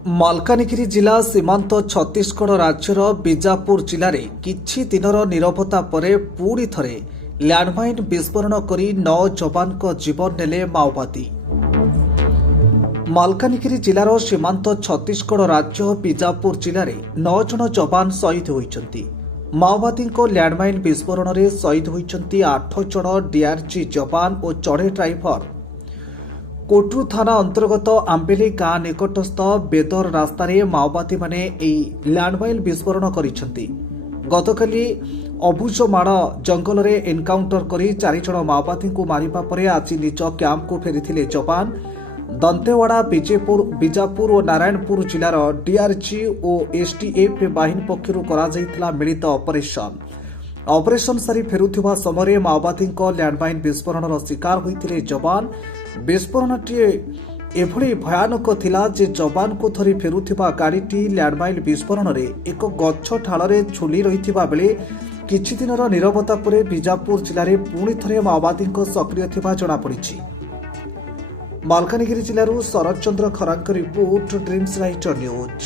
ମାଲକାନଗିରି ଜିଲ୍ଲା ସୀମାନ୍ତ ଛତିଶଗଡ଼ ରାଜ୍ୟର ବିଜାପୁର ଜିଲ୍ଲାରେ କିଛି ଦିନର ନୀରବତା ପରେ ପୁଣି ଥରେ ଲ୍ୟାଣ୍ଡମାଇନ୍ ବିସ୍ଫୋରଣ କରି 9 ଯବାନଙ୍କ ଜୀବନ ନେଲେ ମାଓବାଦୀ। ମାଲକାନଗିରି ଜିଲ୍ଲାର ସୀମାନ୍ତ ଛତିଶଗଡ଼ ରାଜ୍ୟ ବିଜାପୁର ଜିଲ୍ଲାରେ 9 ଜଣ ଯବାନ ଶହୀଦ ହୋଇଛନ୍ତି। ମାଓବାଦୀଙ୍କ ଲ୍ୟାଣ୍ଡମାଇନ୍ ବିସ୍ଫୋରଣରେ ଶହୀଦ ହୋଇଛନ୍ତି 8 ଜଣ ଡିଆର୍ଜି ଯବାନ ଓ ଚଢ଼େଇ ଡ୍ରାଇଭର। कोटरू थाना अंतर्गत आंबेली गाँ निकटस्थ बेदर रास्तार माओवादी ଏହି ଲ୍ୟାଣ୍ଡମାଇନ୍ ବିସ୍ଫୋରଣ କରିଛନ୍ତି। ଗତକାଲି ଅବୁଜମାଳ ଜଙ୍ଗଲରେ ଏନ୍କାଉଣ୍ଟର କରି 4 ଜଣ ମାଓବାଦୀଙ୍କୁ ମାରିବା ପରେ ଆଜି ନିଜ କ୍ୟାମ୍ପକୁ ଫେରିଥିଲେ ଯବାନ। ଦନ୍ତେୱାଡ଼ା ବିଜାପୁର ଓ ନାରାୟଣପୁର ଜିଲ୍ଲାର ଡିଆର୍ଜି ଓ ଏସ୍ଟିଏଫ୍ ବାହିନୀ ପକ୍ଷରୁ କରାଯାଇଥିଲା ମିଳିତ ଅପରେସନ ସାରି ଫେରୁଥିବା ସମୟରେ ମାଓବାଦୀଙ୍କ ଲ୍ୟାଣ୍ଡମାଇନ୍ ବିସ୍ଫୋରଣର ଶିକାର ହୋଇଥିଲେ ଯବାନ। ବିସ୍ଫୋରଣଟି ଏଭଳି ଭୟାନକ ଥିଲା ଯେ ଯବାନଙ୍କୁ ଧରି ଫେରୁଥିବା ଗାଡ଼ିଟି ଲ୍ୟାଣ୍ଡମାଇନ୍ ବିସ୍ଫୋରଣରେ ଏକ ଗଛ ଠାଳରେ ଝୁଲି ରହିଥିବା ବେଳେ କିଛି ଦିନର ନୀରବତା ପରେ ବିଜାପୁର ଜିଲ୍ଲାରେ ପୁଣି ଥରେ ମାଓବାଦୀଙ୍କ ସକ୍ରିୟ ଥିବା ଜଣାପଡ଼ିଛି। ମାଲକାନଗିରି ଜିଲ୍ଲାରୁ ଶରତ ଚନ୍ଦ୍ର ଖରାଙ୍କ ରିପୋର୍ଟ, ଡ୍ରିମ୍ସ ରାଇଟର ନ୍ୟୁଜ୍।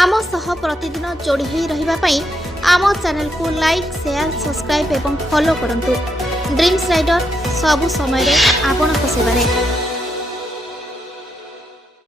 आम सह प्रतिदिन जोड़ी होई रहिबा पई आम चैनल को लाइक, शेयर, सब्सक्राइब एवं फॉलो करंतु। ड्रीम्स राइडर सबु समय रे आपन को सेवा रे।